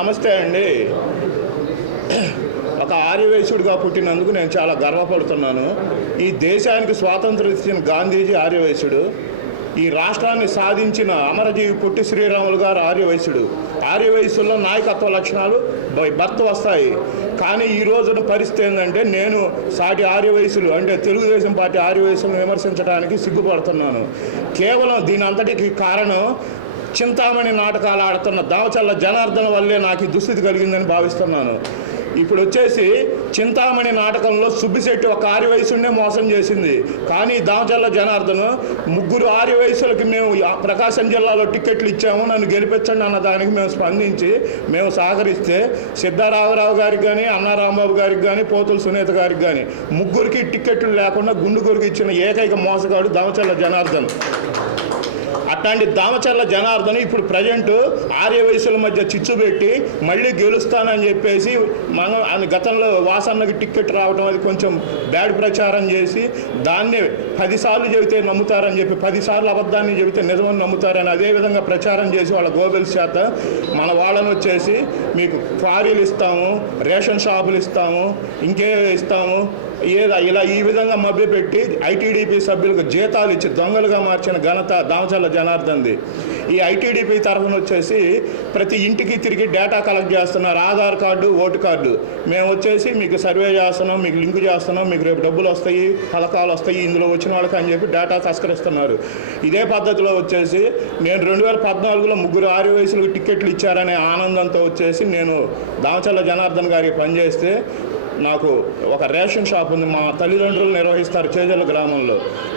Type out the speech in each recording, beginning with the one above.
నమస్తే అండి. ఒక ఆర్యవైశ్యుడిగా పుట్టినందుకు నేను చాలా గర్వపడుతున్నాను. ఈ దేశానికి స్వాతంత్రం ఇచ్చిన గాంధీజీ ఆర్యవైశ్యుడు ఈ రాష్ట్రాన్ని సాధించిన అమరజీవి పుట్టి శ్రీరాములు గారు ఆర్యవైశ్యుడు. ఆర్యవయస్సులో నాయకత్వ లక్షణాలు భర్త వస్తాయి. కానీ ఈ రోజున పరిస్థితి ఏంటంటే నేను సాటి ఆర్యవయసులు అంటే తెలుగుదేశం పార్టీ ఆర్యవయసులను విమర్శించడానికి సిగ్గుపడుతున్నాను. కేవలం దీని అంతటికి కారణం చింతామణి నాటకాలు ఆడుతున్న దావచల్ల జనార్దన వల్లే నాకు ఈ దుస్థితి కలిగిందని భావిస్తున్నాను. ఇప్పుడు వచ్చేసి చింతామణి నాటకంలో సుబ్బిశెట్టి ఒక ఆరు వయసునే మోసం చేసింది. కానీ దామచల్ల జనార్దన్ ముగ్గురు ఆరు వయసులకి మేము ఆ ప్రకాశం జిల్లాలో టిక్కెట్లు ఇచ్చాము నన్ను గెలిపించండి అన్న దానికి మేము స్పందించి మేము సహకరిస్తే సిద్ధారామరావు గారికి కానీ అన్నారాంబాబు గారికి కానీ పోతుల సునీత గారికి కానీ ముగ్గురికి టికెట్లు లేకుండా గుండుగురికి ఇచ్చిన ఏకైక మోసగాడు దామచల్ల జనార్దన్. అట్లాంటి దామచర్ల జనార్దన్ ఇప్పుడు ప్రజెంట్ ఆర్య వయసుల మధ్య చిచ్చు పెట్టి మళ్ళీ గెలుస్తానని చెప్పేసి మనం గతంలో వాసన్నకి టికెట్ రావడం అది కొంచెం బ్యాడ్ ప్రచారం చేసి దాన్ని పదిసార్లు చెబితే నమ్ముతారని చెప్పి పదిసార్లు అబద్ధాన్ని చెబితే నిజమని నమ్ముతారని అదే విధంగా ప్రచారం చేసి వాళ్ళ గోబెల్స్ చేత మన వాళ్ళని వచ్చేసి మీకు క్వారీలు ఇస్తాము రేషన్ షాపులు ఇస్తాము ఇంకే ఇస్తాము ఏదో ఇలా ఈ విధంగా మభ్యపెట్టి ఐటీడీపీ సభ్యులకు జీతాలు ఇచ్చి దొంగలుగా మార్చిన ఘనత దామచల్ల జనార్దన్ది. ఈ ఐటీడీపీ తరఫున వచ్చేసి ప్రతి ఇంటికి తిరిగి డేటా కలెక్ట్ చేస్తున్నారు. Aadhaar card vote card. మేము వచ్చేసి మీకు సర్వే చేస్తున్నాం మీకు లింక్ చేస్తున్నాం మీకు రేపు డబ్బులు వస్తాయి పథకాలు వస్తాయి ఇందులో వచ్చిన వాళ్ళకి అని చెప్పి డేటా తస్కరిస్తున్నారు. ఇదే పద్ధతిలో వచ్చేసి నేను రెండు వేల పద్నాలుగులో ముగ్గురు ఆరు వయసులకు టికెట్లు ఇచ్చారనే ఆనందంతో వచ్చేసి నేను దామచల్ల జనార్దన్ గారికి పనిచేస్తే నాకు ఒక రేషన్ షాప్ ఉంది మా తల్లిదండ్రులు నిర్వహిస్తారు చేజల గ్రామంలో.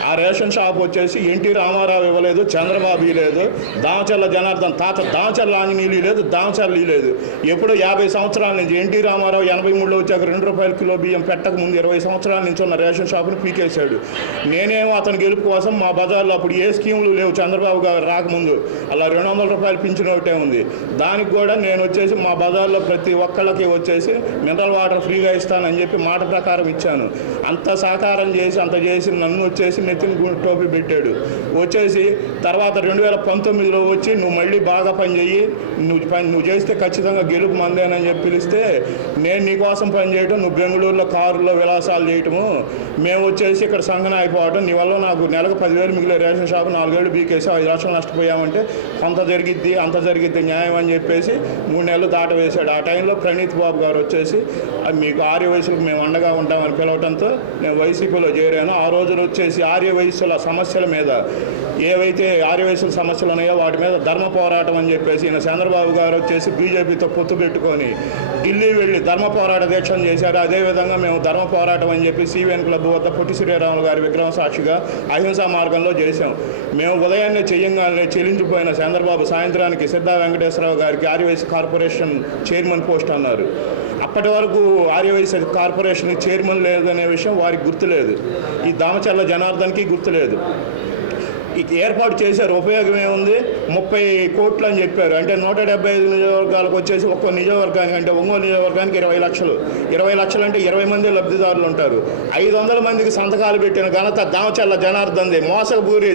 ఆ రేషన్ షాప్ వచ్చేసి ఎన్టీ రామారావు ఇవ్వలేదు చంద్రబాబు ఇవ్వలేదు దామచర్ల జనార్దన్ తాత దామచర్ల ఆంజనేయులు లేదు దామచల్ల లేదు ఎప్పుడో యాభై సంవత్సరాల నుంచి ఎన్టీ రామారావు ఎనభై మూడులో వచ్చాక రెండు రూపాయల కిలో బియ్యం పెట్టక ముందు ఇరవై సంవత్సరాల నుంచి ఉన్న రేషన్ షాప్ని పీకేశాడు. నేనేమో అతని గెలుపు కోసం మా బజార్లో అప్పుడు ఏ స్కీములు లేవు చంద్రబాబు గారు రాకముందు. అలా రెండు వందల రూపాయలు పింఛన్ ఒకటే ఉంది. దానికి కూడా నేను వచ్చేసి మా బజార్లో ప్రతి ఒక్కళ్ళకి వచ్చేసి మినరల్ వాటర్ ఫ్రీగా ఇస్తాను చేస్తానని చెప్పి మాట ప్రకారం ఇచ్చాను. అంత సహకారం చేసి అంత చేసి నన్ను వచ్చేసి నెత్తిన టోపీ పెట్టాడు. వచ్చేసి తర్వాత రెండు వేల పంతొమ్మిదిలో వచ్చి నువ్వు మళ్ళీ బాగా పని చెయ్యి నువ్వు పని నువ్వు చేస్తే ఖచ్చితంగా గెలుపు మందేనని చెప్పి పిలిస్తే నేను నీకోసం పని చేయటం నువ్వు బెంగళూరులో కారులో విలాసాలు చేయటము మేము వచ్చేసి ఇక్కడ సంఘన అయిపోవటం నీ వల్ల నాకు నెలకు పదివేలు మిగిలిన రేషన్ షాప్ నాలుగేళ్ళు బీకేసి ఐదు లక్షలు నష్టపోయామంటే కొంత జరిగిద్ది అంత జరిగిద్ది న్యాయం అని చెప్పేసి మూడు నెలలు దాటవేశాడు. ఆ టైంలో ప్రణీత్ బాబు గారు వచ్చేసి మీకు ఆర్య వయసులకు మేము అండగా ఉంటామని పిలవడంతో నేను వైసీపీలో చేరాను. ఆ రోజున వచ్చేసి ఆర్యవయసుల సమస్యల మీద ఏవైతే ఆర్యవయసుల సమస్యలు ఉన్నాయో వాటి మీద ధర్మ పోరాటం అని చెప్పేసి ఈయన చంద్రబాబు గారు వచ్చేసి బీజేపీతో పొత్తు పెట్టుకొని ఢిల్లీ వెళ్ళి ధర్మ పోరాట దీక్షను చేశారు. అదేవిధంగా మేము ధర్మ పోరాటం అని చెప్పి సివిఎన్ క్లబ్ వద్ద పొట్టి శ్రీరాములు గారి విగ్రహం సాక్షిగా అహింసా మార్గంలో చేశాం. మేము ఉదయాన్నే చెయ్యంగానే చెల్లించిపోయిన చంద్రబాబు సాయంత్రానికి సిద్ధా వెంకటేశ్వరరావు గారికి ఆర్యవైశ్య కార్పొరేషన్ చైర్మన్ పోస్ట్ అన్నారు. అప్పటి వరకు ఆర్యవైశ్య కార్పొరేషన్ చైర్మన్ లేదనే విషయం వారికి గుర్తులేదు. ఈ దామచర్ల జనార్దన్కి గుర్తులేదు. ఏర్పాటు చేశారు ఉపయోగం ఏముంది? ముప్పై కోట్లు అని చెప్పారు. అంటే నూట డెబ్బై ఐదు నియోజకవర్గాలకు వచ్చేసి ఒక్కో నియోజకవర్గానికి అంటే ఒంగోలు నియోజకవర్గానికి ఇరవై లక్షలు. ఇరవై లక్షలు అంటే ఇరవై మంది లబ్ధిదారులు ఉంటారు. ఐదు వందల మందికి సంతకాలు పెట్టిన ఘనత దామచల్ల జనార్దంది మోసపూరి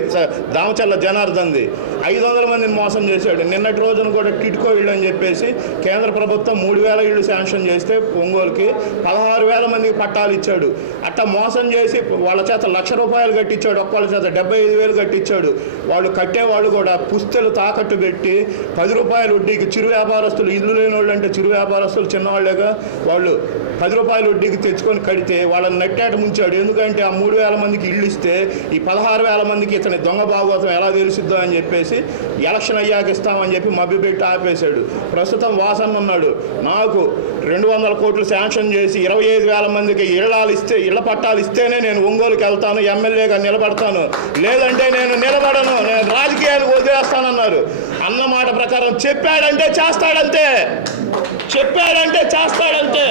దామచల్ల జనార్దంది ఐదు వందల మందిని మోసం చేశాడు. నిన్నటి రోజున కూడా టిట్కో ఇళ్ళు అని చెప్పేసి కేంద్ర ప్రభుత్వం మూడు వేల ఇళ్ళు శాంక్షన్ చేస్తే ఒంగోలుకి పదహారు వేల మందికి పట్టాలు ఇచ్చాడు. అట్లా మోసం చేసి వాళ్ళ చేత లక్ష రూపాయలు కట్టించాడు ఒక్కళ్ళ చేత డెబ్బై ఐదు వేలు కట్టించాడు. వాళ్ళు కట్టేవాళ్ళు కూడా పుస్తలు తాకట్టు పెట్టి పది రూపాయలు వడ్డీకి చిరు వ్యాపారస్తులు ఇల్లు లేని వాళ్ళు అంటే చిరు వ్యాపారస్తులు చిన్నవాళ్ళేగా వాళ్ళు పది రూపాయల వడ్డీకి తెచ్చుకొని కడితే వాళ్ళని నట్టేట ముంచాడు. ఎందుకంటే ఆ మూడు వేల మందికి ఇల్లు ఇస్తే ఈ పదహారు వేల మందికి ఇతని దొంగ భాగవతం ఎలా తెలుసుద్దో అని చెప్పేసి ఎలక్షన్ అయ్యాక ఇస్తామని చెప్పి మభ్యపెట్టి ఆపేశాడు. ప్రస్తుతం వాసన్ ఉన్నాడు. నాకు రెండు వందల కోట్లు శాంక్షన్ చేసి ఇరవై ఐదు వేల మందికి ఇళ్ళాలు ఇస్తే ఇళ్ళ పట్టాలు ఇస్తేనే నేను ఒంగోలుకి వెళ్తాను ఎమ్మెల్యేగా నిలబడతాను. లేదంటే నేను నిలబడను నేను రాజకీయాలు వదిలేస్తానన్నారు. అన్న మాట ప్రకారం చెప్పాడంటే చేస్తాడంతే. చెప్పాడంటే చేస్తాడంతే.